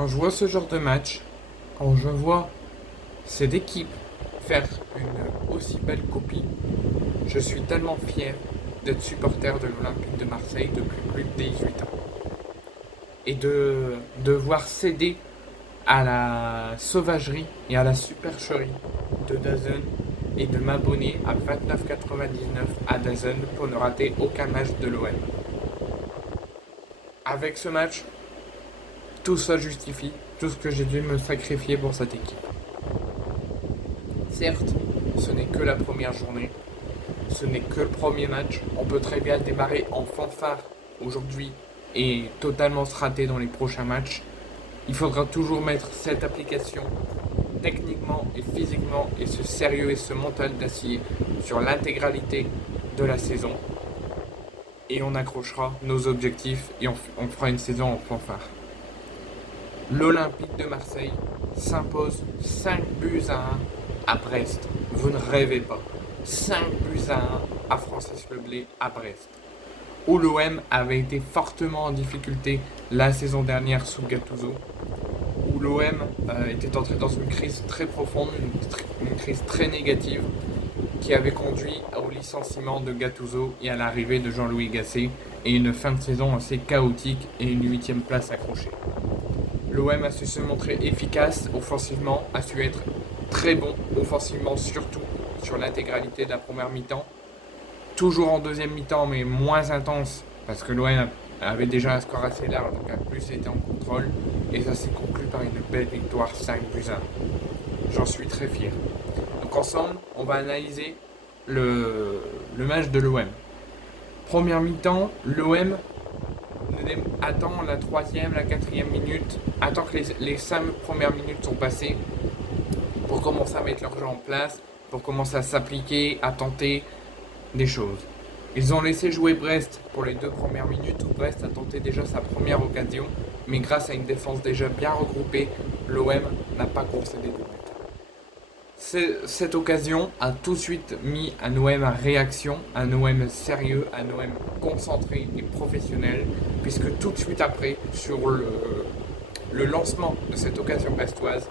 Quand je vois ce genre de match, quand je vois cette équipe faire une aussi belle copie, je suis tellement fier d'être supporter de l'Olympique de Marseille depuis plus de 18 ans. Et de devoir céder à la sauvagerie et à la supercherie de DAZN et de m'abonner à 29,99 à DAZN pour ne rater aucun match de l'OM. Avec ce match, tout ça justifie tout ce que j'ai dû me sacrifier pour cette équipe. Certes, ce n'est que la première journée, ce n'est que le premier match. On peut très bien démarrer en fanfare aujourd'hui et totalement se rater dans les prochains matchs. Il faudra toujours mettre cette application techniquement et physiquement et ce sérieux et ce mental d'acier sur l'intégralité de la saison. Et on accrochera nos objectifs et on fera une saison en fanfare. L'Olympique de Marseille s'impose 5 buts à 1 à Brest. Vous ne rêvez pas. 5 buts à 1 à Francis Leblé à Brest. Où l'OM avait été fortement en difficulté la saison dernière sous Gattuso. Où l'OM était entré dans une crise très profonde, une crise très négative qui avait conduit au licenciement de Gattuso et à l'arrivée de Jean-Louis Gasset et une fin de saison assez chaotique et une 8ème place accrochée. L'OM a su se montrer efficace offensivement, a su être très bon offensivement, surtout sur l'intégralité de la première mi-temps. Toujours en deuxième mi-temps, mais moins intense, parce que l'OM avait déjà un score assez large, donc a plus été en contrôle. Et ça s'est conclu par une belle victoire 5 buts à 1. J'en suis très fier. Donc ensemble, on va analyser le match de l'OM. Première mi-temps, l'OM attend la troisième, la quatrième minute, attend que les 5 premières minutes sont passées pour commencer à mettre leur jeu en place, pour commencer à s'appliquer, à tenter des choses. Ils ont laissé jouer Brest pour les 2 premières minutes où Brest a tenté déjà sa première occasion, mais grâce à une défense déjà bien regroupée, l'OM n'a pas concédé de but. Cette occasion a tout de suite mis un OM à réaction, un OM sérieux, un OM concentré et professionnel, puisque tout de suite après, sur le lancement de cette occasion brestoise,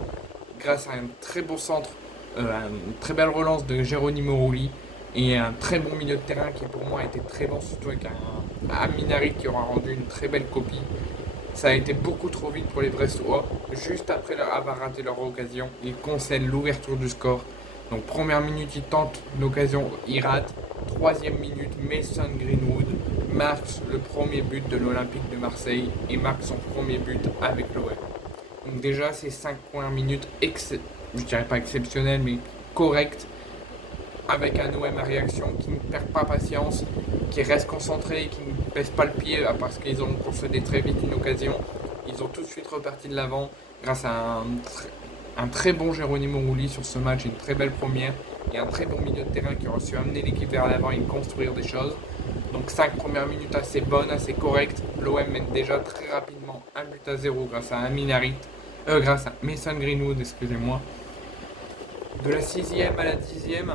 grâce à un très beau centre, une très belle relance de Geronimo Rulli et un très bon milieu de terrain qui pour moi a été très bon, surtout avec un Aminari qui aura rendu une très belle copie. Ça a été beaucoup trop vite pour les Brestois. Juste après avoir raté leur occasion, ils concèdent l'ouverture du score. Donc première minute, ils tentent l'occasion, ils ratent. Troisième minute, Mason Greenwood marque le premier but de l'Olympique de Marseille et marque son premier but avec l'OM. Donc déjà, ces 5 premières minutes, je dirais pas exceptionnelles, mais correctes, avec un OM à réaction qui ne perd pas patience, qui reste concentré, qui ne baisse pas le pied parce qu'ils ont concédé très vite une occasion. Ils ont tout de suite reparti de l'avant grâce à un très bon Geronimo Rulli sur ce match, une très belle première et un très bon milieu de terrain qui aura su amener l'équipe vers l'avant et construire des choses. Donc 5 premières minutes assez bonnes, assez correctes. L'OM mène déjà très rapidement 1 but à 0 grâce à grâce à Mason Greenwood, excusez-moi. De la 6ème à la 10ème,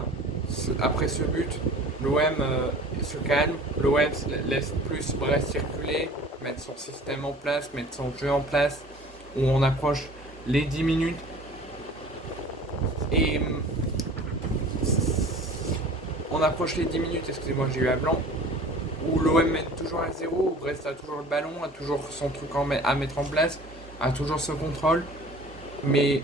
après ce but, l'OM se calme, l'OM laisse plus Brest circuler, mettre son système en place, mettre son jeu en place, où on approche les 10 minutes. Et on approche les 10 minutes, excusez-moi, j'ai eu un blanc, où l'OM mène toujours à 0, où Brest a toujours le ballon, a toujours son truc à mettre en place, a toujours ce contrôle, mais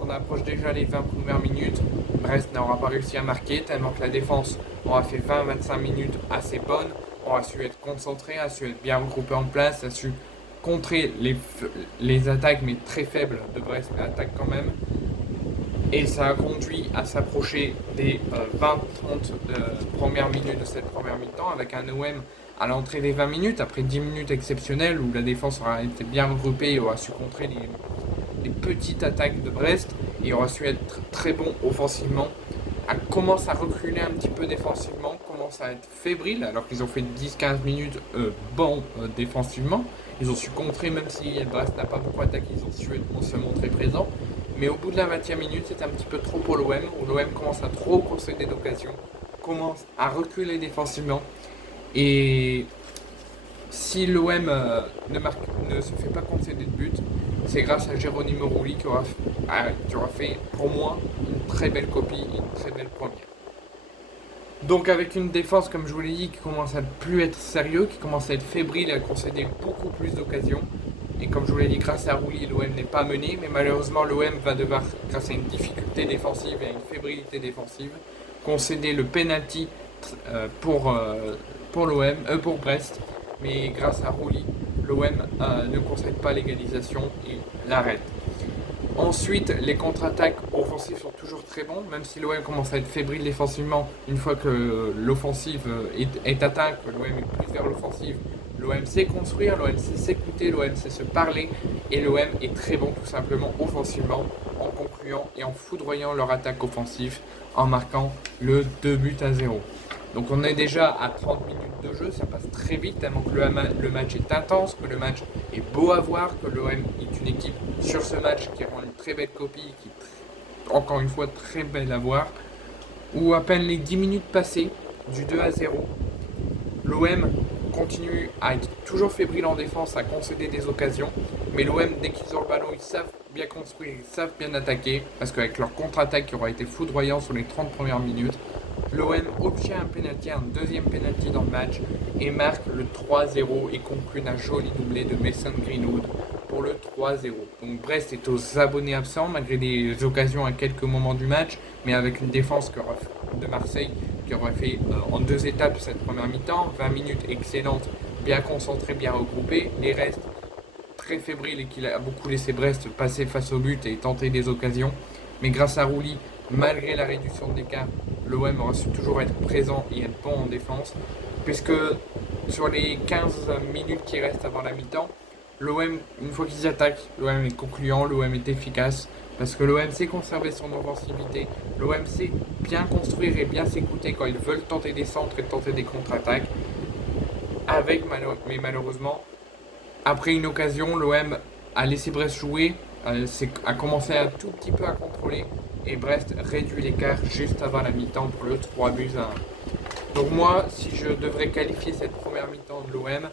on approche déjà les 20 premières minutes. Brest n'aura pas réussi à marquer tellement que la défense aura fait 20-25 minutes assez bonnes, aura su être concentrée, a su être bien regroupée en place, a su contrer les attaques mais très faibles de Brest, mais attaque quand même. Et ça a conduit à s'approcher des 20-30 premières minutes de cette première mi-temps avec un OM à l'entrée des 20 minutes, après 10 minutes exceptionnelles où la défense aura été bien regroupée et aura su contrer les petites attaques de Brest et aura su être très bon offensivement. Commence à reculer un petit peu défensivement, commence à être fébrile alors qu'ils ont fait 10-15 minutes défensivement. Ils ont su contrer même si Brest n'a pas beaucoup attaqué, ils ont su se montrer présents. Mais au bout de la 20e minute, c'est un petit peu trop pour l'OM, où l'OM commence à trop concéder d'occasions, commence à reculer défensivement. Et Si l'OM ne se fait pas concéder de but, c'est grâce à Geronimo Rulli qui aura fait pour moi une très belle copie, une très belle première. Donc avec une défense, comme je vous l'ai dit, qui commence à ne plus être sérieux, qui commence à être fébrile et à concéder beaucoup plus d'occasions. Et comme je vous l'ai dit, grâce à Rulli, l'OM n'est pas mené, mais malheureusement l'OM va devoir, grâce à une difficulté défensive et à une fébrilité défensive, concéder le penalty pour Brest. Mais grâce à Rulli, l'OM ne concède pas l'égalisation et l'arrête. Ensuite, les contre-attaques offensives sont toujours très bons, même si l'OM commence à être fébrile défensivement. Une fois que l'offensive est atteinte, que l'OM est plus vers l'offensive, l'OM sait construire, l'OM sait s'écouter, l'OM sait se parler, et l'OM est très bon tout simplement offensivement, en concluant et en foudroyant leur attaque offensive, en marquant le 2-0. Donc on est déjà à 30 minutes de jeu, ça passe très vite tellement que le match est intense, que le match est beau à voir, que l'OM est une équipe sur ce match qui rend une très belle copie, qui est encore une fois très belle à voir. Où à peine les 10 minutes passées du 2-0, l'OM continue à être toujours fébrile en défense, à concéder des occasions, mais l'OM, dès qu'ils ont le ballon, ils savent bien construire, ils savent bien attaquer, parce qu'avec leur contre-attaque qui aura été foudroyant sur les 30 premières minutes, l'OM obtient un penalty, un deuxième penalty dans le match et marque le 3-0 et conclut d'un joli doublé de Mason Greenwood pour le 3-0. Donc Brest est aux abonnés absents malgré des occasions à quelques moments du match, mais avec une défense de Marseille qui aurait fait en deux étapes cette première mi-temps, 20 minutes excellentes, bien concentrées, bien regroupées, les restes très fébriles et qu'il a beaucoup laissé Brest passer face au but et tenter des occasions. Mais grâce à Rulli, malgré la réduction de l'écart, l'OM aura su toujours être présent et être bon en défense, puisque sur les 15 minutes qui restent avant la mi-temps, l'OM, une fois qu'ils attaquent, l'OM est concluant, l'OM est efficace, parce que l'OM sait conserver son offensivité, l'OM sait bien construire et bien s'écouter quand ils veulent tenter des centres et tenter des contre-attaques, mais malheureusement, après une occasion, l'OM a laissé Brest jouer, a commencé un tout petit peu à contrôler, et Brest réduit l'écart juste avant la mi-temps pour le 3-1. Donc moi, si je devrais qualifier cette première mi-temps de l'OM,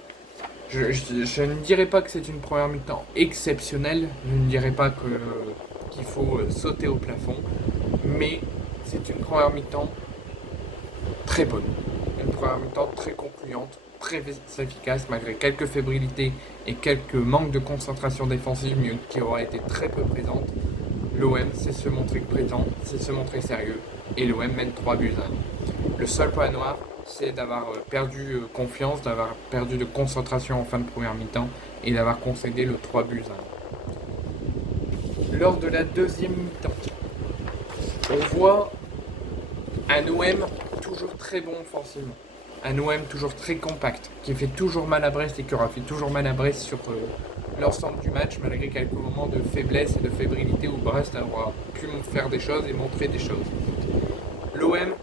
je ne dirais pas que c'est une première mi-temps exceptionnelle, je ne dirais pas qu'il faut sauter au plafond, mais c'est une première mi-temps très bonne, une première mi-temps très concluante, très efficace malgré quelques fébrilités et quelques manques de concentration défensive mais qui aura été très peu présente. L'OM sait se montrer présent, sait se montrer sérieux et l'OM mène 3-1. Le seul point noir, c'est d'avoir perdu confiance, d'avoir perdu de concentration en fin de première mi-temps et d'avoir concédé le 3-1. Lors de la deuxième mi-temps, on voit un OM toujours très bon offensivement. Un OM toujours très compact, qui fait toujours mal à Brest et qui aura fait toujours mal à Brest sur l'ensemble du match, malgré quelques moments de faiblesse et de fébrilité où Brest aura pu faire des choses et montrer des choses. L'OM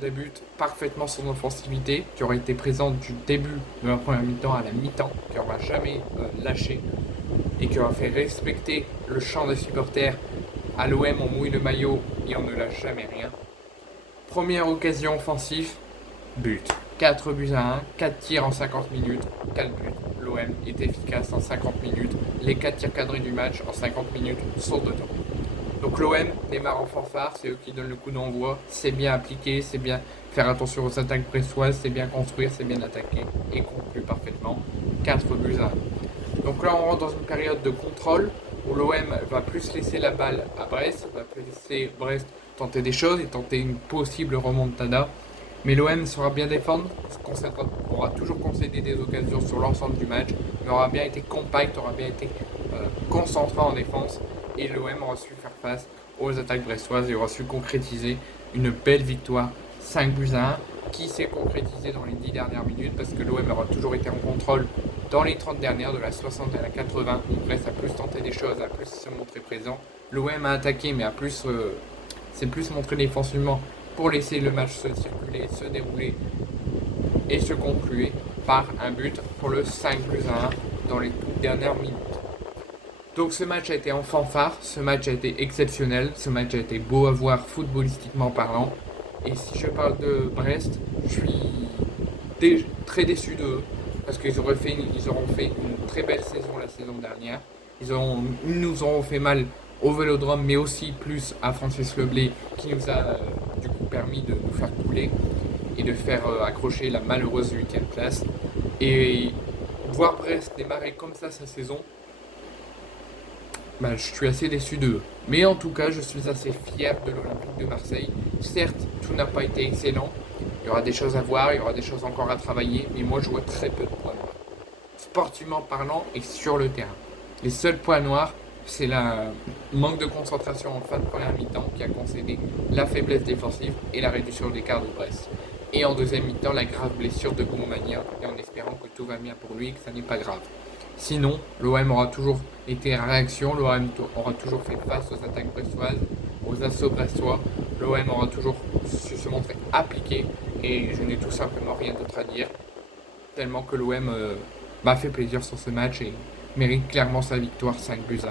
débute parfaitement son offensivité, qui aura été présente du début de la première mi-temps à la mi-temps, qui n'aura jamais lâché et qui aura fait respecter le chant des supporters. À l'OM, on mouille le maillot et on ne lâche jamais rien. Première occasion offensive, but. 4-1, 4 tirs en 50 minutes, 4 buts. L'OM est efficace en 50 minutes. Les 4 tirs cadrés du match en 50 minutes sont dedans. Donc l'OM démarre en fanfare, c'est eux qui donnent le coup d'envoi. C'est bien appliqué, c'est bien faire attention aux attaques brestoises, c'est bien construire, c'est bien attaquer et conclut parfaitement. 4-1. Donc là on rentre dans une période de contrôle où l'OM va plus laisser la balle à Brest, va plus laisser Brest tenter des choses et tenter une possible remontada. Mais l'OM saura bien défendre, aura toujours concédé des occasions sur l'ensemble du match, mais aura bien été compact, aura bien été concentré en défense, et l'OM aura su faire face aux attaques brestoises et aura su concrétiser une belle victoire 5-1 qui s'est concrétisée dans les 10 dernières minutes parce que l'OM aura toujours été en contrôle dans les 30 dernières, de la 60 à la 80. Brest a plus tenté des choses, a plus se montré présent. L'OM a attaqué mais s'est plus montré défensivement pour laisser le match se circuler, se dérouler et se conclure par un but pour le 5-1 dans les toutes dernières minutes. Donc ce match a été en fanfare, ce match a été exceptionnel, ce match a été beau à voir footballistiquement parlant. Et si je parle de Brest, je suis très déçu d'eux. parce ils auront fait une très belle saison la saison dernière. Ils nous auront fait mal au Vélodrome, mais aussi plus à Francis Leblay, qui nous a du coup permis de nous faire couler et de faire accrocher la malheureuse 8e place. Et voir Brest démarrer comme ça sa saison, bah, je suis assez déçu d'eux. Mais en tout cas, je suis assez fier de l'Olympique de Marseille. Certes, tout n'a pas été excellent. Il y aura des choses à voir, il y aura des choses encore à travailler, mais moi je vois très peu de points noirs. Sportivement parlant et sur le terrain. Les seuls points noirs, c'est le manque de concentration en fin de première mi-temps qui a concédé la faiblesse défensive et la réduction d'écart de Brest. Et en deuxième mi-temps, la grave blessure de Boumania, et en espérant que tout va bien pour lui et que ça n'est pas grave. Sinon, l'OM aura toujours été en réaction, l'OM aura toujours fait face aux attaques brestoises, aux assauts brestois, l'OM aura toujours su se montrer appliqué et je n'ai tout simplement rien d'autre à dire, tellement que l'OM m'a fait plaisir sur ce match et mérite clairement sa victoire 5 buts à 1.